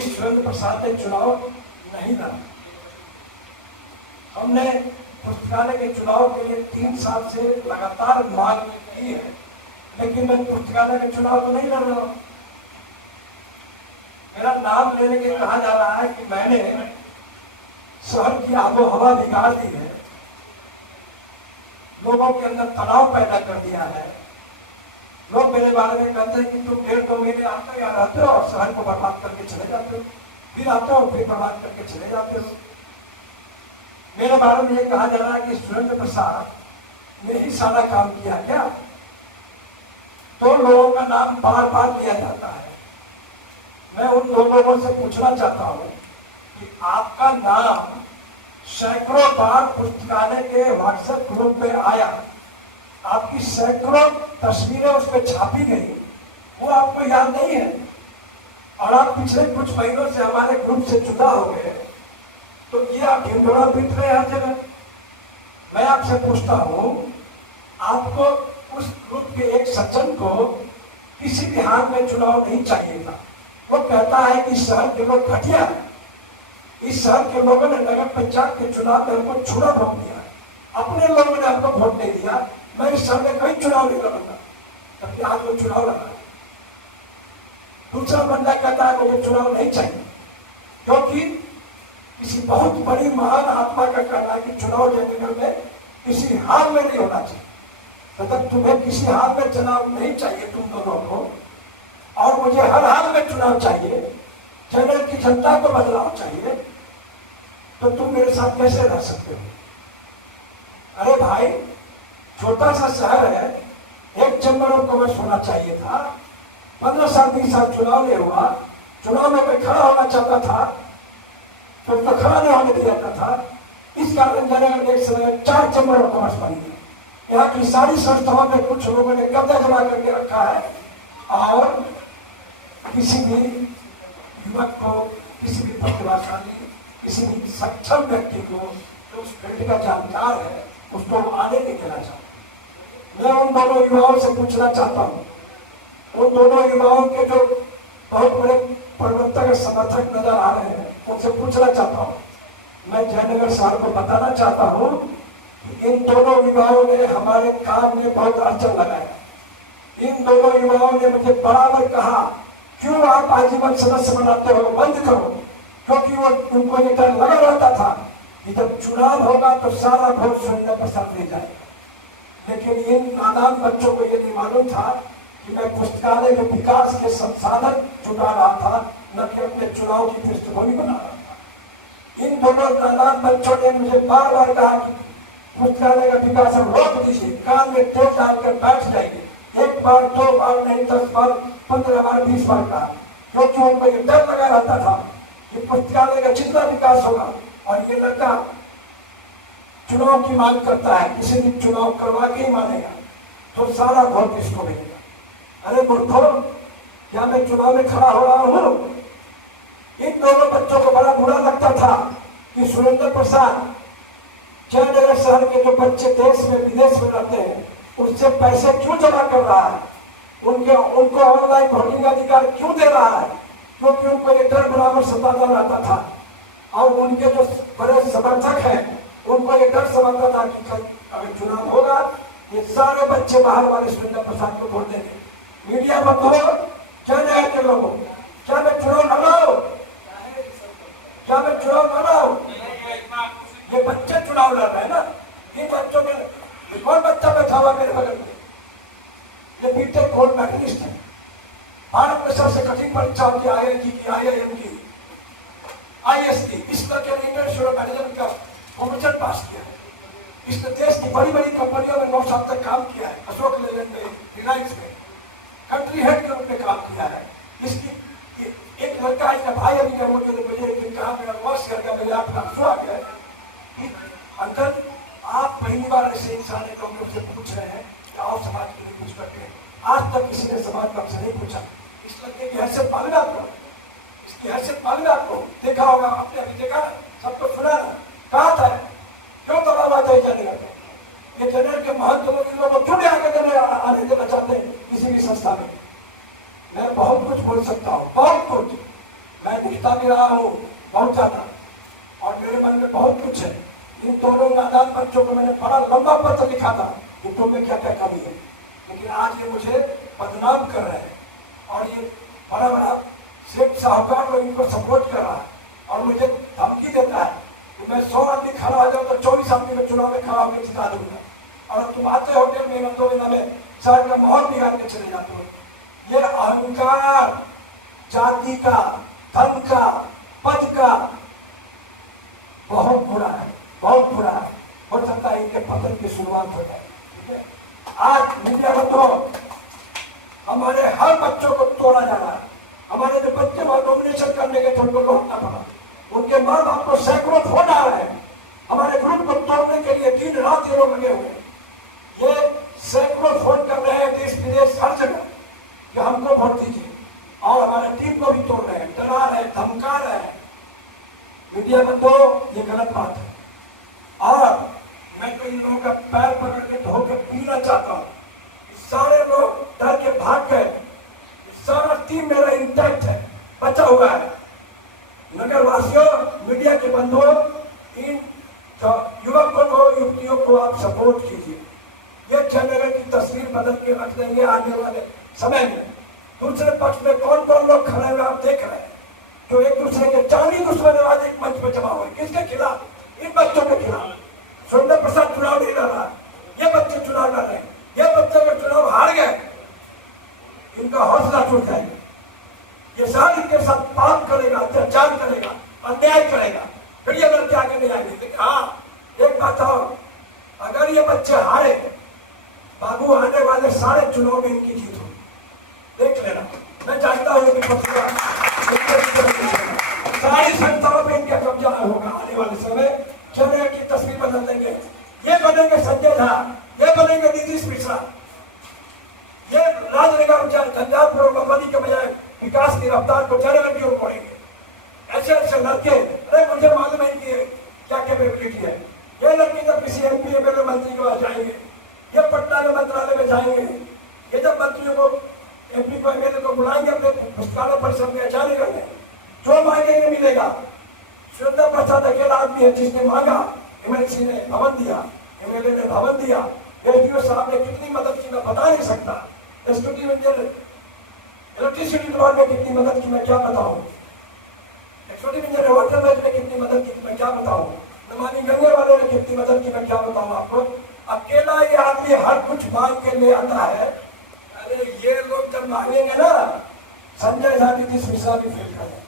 कि सुरेंद्र प्रसाद ने चुनाव नहीं लड़ा। हमने पुस्तकालय के चुनाव के लिए 3 साल से लगातार मांग की है, लेकिन मैं पुस्तकालय के चुनाव तो नहीं लड़ रहा हूं। मेरा नाम लेने के कहा जा रहा है कि मैंने शहर की आबो हवा बिगाड़ दी है, लोगों के अंदर तनाव पैदा कर दिया है। लोग मेरे बारे में कहते हैं कि तुम 1.5-2 महीने आते हो, यहाँ रहते हो और शहर को बर्बाद करके चले जाते हो, फिर आते हो फिर बर्बाद करके चले जाते हो। मेरे बारे में ये कहा जा रहा है कि सुरेंद्र प्रसाद ने ही सारा काम किया क्या? 2 लोगों का नाम बार बार लिया जाता है। मैं उन 2 लोगों से पूछना चाहता हूं कि आपका नाम सैकड़ों बार पुस्तकालय के व्हाट्सएप ग्रुप में आया, आपकी सैकड़ों तस्वीरें उस पर छापी गई, वो आपको याद नहीं है? और आप पिछले कुछ महीनों से हमारे ग्रुप से जुदा हो गए, तो ये आप ढिंढोरा पीट रहे हैं हर जगह। मैं आपसे पूछता हूं, आपको उस ग्रुप के एक सज्जन को किसी भी हाल में चुनाव नहीं चाहिए था। वो कहता है कि शहर के लोग घटिया है, इस शहर के लोगों ने नगर पंचायत के चुनाव में हमको छुरा वोट दिया, अपने लोगों ने हमको वोट नहीं दिया, मैं इस शहर में कहीं चुनाव नहीं लड़ूंगा। तब आज वो चुनाव लड़ा। दूसरा बंदा कहता है मुझे चुनाव नहीं चाहिए, क्योंकि किसी बहुत बड़ी महान आत्मा का कहना है कि चुनाव जनगण में किसी हाल में नहीं होना चाहिए। तब तुम्हें किसी हाल में चुनाव नहीं चाहिए तुम दोनों को, और मुझे हर हाल में चुनाव चाहिए, जनगण की जनता को बदलाव चाहिए, तो तुम मेरे साथ कैसे रह सकते हो? अरे भाई, छोटा सा शहर है, 1 चैम्बर ऑफ कॉमर्स होना चाहिए था। 15 साल 20 साल चुनाव नहीं हुआ, चुनाव में कोई खड़ा होना चाहता था तो खड़ा नहीं होने दिया जाता था। इस कारण जनगण एक समय 4 चैम्बर ऑफ कॉमर्स बनी है। यहाँ की सारी संस्थाओं में कुछ लोगों ने कब्जा जमा करके रखा है, और किसी भी युवक को, किसी भी प्रतिभाशाली, किसी भी सक्षम व्यक्ति को जो उस फील्ड का जानकार है, उसको आने नहीं देना चाहता। मैं उन दोनों युवाओं से पूछना चाहता हूँ, उन दोनों युवाओं के जो बहुत बड़े परिवर्तन समर्थक नजर आ रहे हैं, उनसे पूछना चाहता हूँ, मैं जयनगर शहर को बताना चाहता हूँ कि इन दोनों युवाओं ने हमारे काम में बहुत अड़चन लगाया। इन दोनों युवाओं ने मुझे बराबर कहा, क्यों आप आजीवन सदस्य बनाते हो, बंद करो, क्योंकि वो उनको ये डर लगा रहता था कि जब चुनाव होगा तो सारा वोट सुरेंद्र प्रसाद ले जाएगा। लेकिन इन नादान बच्चों को ये नहीं मालूम था कि मैं पुस्तकालय के विकास के संसाधन जुटा रहा था, न कि अपने चुनाव की पृष्ठभूमि बना रहा था। इन दोनों नादान बच्चों ने मुझे बार बार कहा कि पुस्तकालय का विकास हम रोक दीजिए, कान में तेल डालकर बैठ जाएंगे। 1 बार 2 बार नहीं, 10 बार 15 बार 20 बार कहा, क्योंकि उनको ये डर लगा रहता था कि पुस्तकालय का जितना विकास होगा, और ये लड़का चुनाव की मांग करता है, किसी दिन चुनाव करवा के ही मानेगा, तो सारा वोट इसको मिलेगा। अरे मूर्खों, क्या मैं चुनाव में खड़ा हो रहा हूं? इन दोनों बच्चों को बड़ा बुरा लगता था कि सुरेंद्र प्रसाद जयनगर शहर के जो बच्चे देश में विदेश में रहते हैं, उससे पैसे क्यों जमा कर रहा है, उनको ऑनलाइन वोटिंग अधिकार क्यों दे रहा है? क्योंकि उनको ये डर बराबर सताता रहता था, और उनके जो बड़े समर्थक हैं उनको ये डर समझता था कि अगर चुनाव होगा ये सारे बच्चे बाहर वाले सुरेंद्र प्रसाद को वोट देंगे। मीडिया मत हो, जयनगर के लोगों, क्या मैं चुनाव लड़ाऊं? क्या मैं चुनाव लड़ाऊं? ये बच्चे चुनाव लड़ रहे हैं ना, इन बच्चों में कौन बच्चा बैठा हुआ मेरे बगल में? ये बीटेक गोल्ड मेडलिस्ट है, भारत में सबसे कठिन परीक्षा होती है, IIT की, IIM की, IS की। इस तरह के इंटरनेशनल मैनेजमेंट का कॉम्पिटिशन पास किया है। इसने देश की बड़ी बड़ी कंपनियों में 9 साल तक काम किया है, अशोक लेलैंड में, रिलायंस में कंट्री हेड के रूप में काम किया है। इसकी एक लड़का, इसका भाई अभी जब मुझे कहा मेरा बॉस करके मेरे 8 लाख आ गया। अंकल, आप पहली बार ऐसे इंसान है, लोग मुझसे पूछ रहे हैं कि आओ समाज के लिए कुछ करते हैं। आज तक किसी ने समाज का नहीं पूछा। इस लड़के की हैसियत मालूम आपको, इसकी हैसियत मालूम आपको? देखा होगा आपने, अभी देखा, सबको सुना ना, कहा था क्यों दबाव आता है जयनगर में? ये जयनगर के महंत लोगों को क्यों आगे आने देना चाहते हैं किसी भी संस्था में? मैं बहुत कुछ बोल सकता हूँ, बहुत कुछ। मैं लिखता भी रहा हूँ बहुत ज्यादा, और मेरे मन में बहुत कुछ है। इन दोनों नादान बच्चों को मैंने बड़ा लंबा पत्र लिखा था कि तुम में क्या क्या कमी है, लेकिन आज ये मुझे बदनाम कर रहे हैं और ये बड़ा बड़ा सेठ साहूकार लोग इनको सपोर्ट कर रहा है और मुझे धमकी देता है कि मैं 100 आदमी खड़ा हो जाऊँ तो 24 आदमी में चुनाव में खड़ा होकर जिता दूंगा, और तुम आते होटल में 2 महीना में शहर का माहौल बिगाड़ के चले जाते हो। ये अहंकार जाति का, धन का, पद का बहुत बुरा है, बहुत बुरा है। हो सकता है इनके पतन की शुरुआत हो जाए। ठीक है, आज मीडिया में तो हमारे हर बच्चों को तोड़ा जा रहा है। हमारे जो बच्चे वहां नॉमिनेशन करने के थे उनको लौटना पड़ा, उनके माँ बाप को सैकड़ों फोन आ रहे हैं हमारे ग्रुप को तोड़ने के लिए। दिन रात ये लोग लगे हुए हैं, ये सैकड़ों फोन कर रहे हैं देश विदेश हर जगह कि हमको वोट दीजिए, और हमारे टीम को भी तोड़ रहे हैं, डरा रहे हैं, धमका रहे हैं। मीडिया में तो ये गलत बात है, और मैं तो इन लोगों का पैर पकड़ के धो के पीना चाहता हूँ। सारे लोग डर के भाग गए, सारा टीम मेरा इंटैक्ट है, बचा हुआ है। नगर वासियों, मीडिया के बंधुओं, इन युवकों को, युवतियों को आप सपोर्ट कीजिए। ये जयनगर की तस्वीर बदल के रख देंगे आने वाले समय में। दूसरे पक्ष में कौन कौन लोग खड़े हुए आप देख रहे हैं, जो एक दूसरे के जानी दुश्मन आज एक मंच पर जमा हुए। किसके खिलाफ? इन बच्चों के खिलाफ। सुरेंद्र प्रसाद चुनाव नहीं लड़ रहा, ये बच्चे चुनाव लड़ रहे हैं। ये बच्चे अगर चुनाव हार गए, इनका हौसला टूट जाएगा। ये साल इनके साथ पाप करेगा, अत्याचार करेगा, अन्याय करेगा, फिर ये लड़के आगे नहीं आएंगे। लेकिन हाँ, एक बात और, अगर ये बच्चे हारे, बाबू आने वाले सारे चुनाव में इनकी जीत होगी, देख लेना। मैं जानता हूँ कि सारी संस्थाओं पे इनका कब्जा होगा आने वाले समय। जयनगर की तस्वीर बदल देंगे। ये बनेंगे संजय झा, ये बनेंगे नीतीश मिश्रा, ये राजनगर झंझारपुर और मधुबनी के बजाय विकास की रफ्तार को जयनगर की ओर बढ़ेंगे। ऐसे ऐसे लड़के, अरे मुझे मालूम है कि क्या कैपेबिलिटी है। ये लड़के जब किसी MP MLA मंत्री के पास जाएंगे, ये पटना के मंत्रालय में जाएंगे, ये जब मंत्रियों को, MP को, MLA को बुलाएंगे अपने पुस्तकालय परिषद में, जयनगर में जो मांगेंगे मिलेगा। सुरेंद्र प्रसाद अकेला आदमी है जिसने मांगा, MLC ने भवन दिया, MLA ने भवन दिया, SDO साहब ने कितनी मदद की मैं बता नहीं सकता। इलेक्ट्रिसिटी डिपार्टमेंट में कितनी मदद की मैं क्या बताऊं, वाटर मैनेजमेंट में कितनी मदद की मैं क्या बताऊं, नमामि गंगे वाले ने कितनी मदद की मैं क्या बताऊं आपको। अकेला ये आदमी हर कुछ मांग के ले आता है। अरे ये लोग जब मांगेंगे ना, संजय झा, नीतीश मिश्रा भी फेल करें।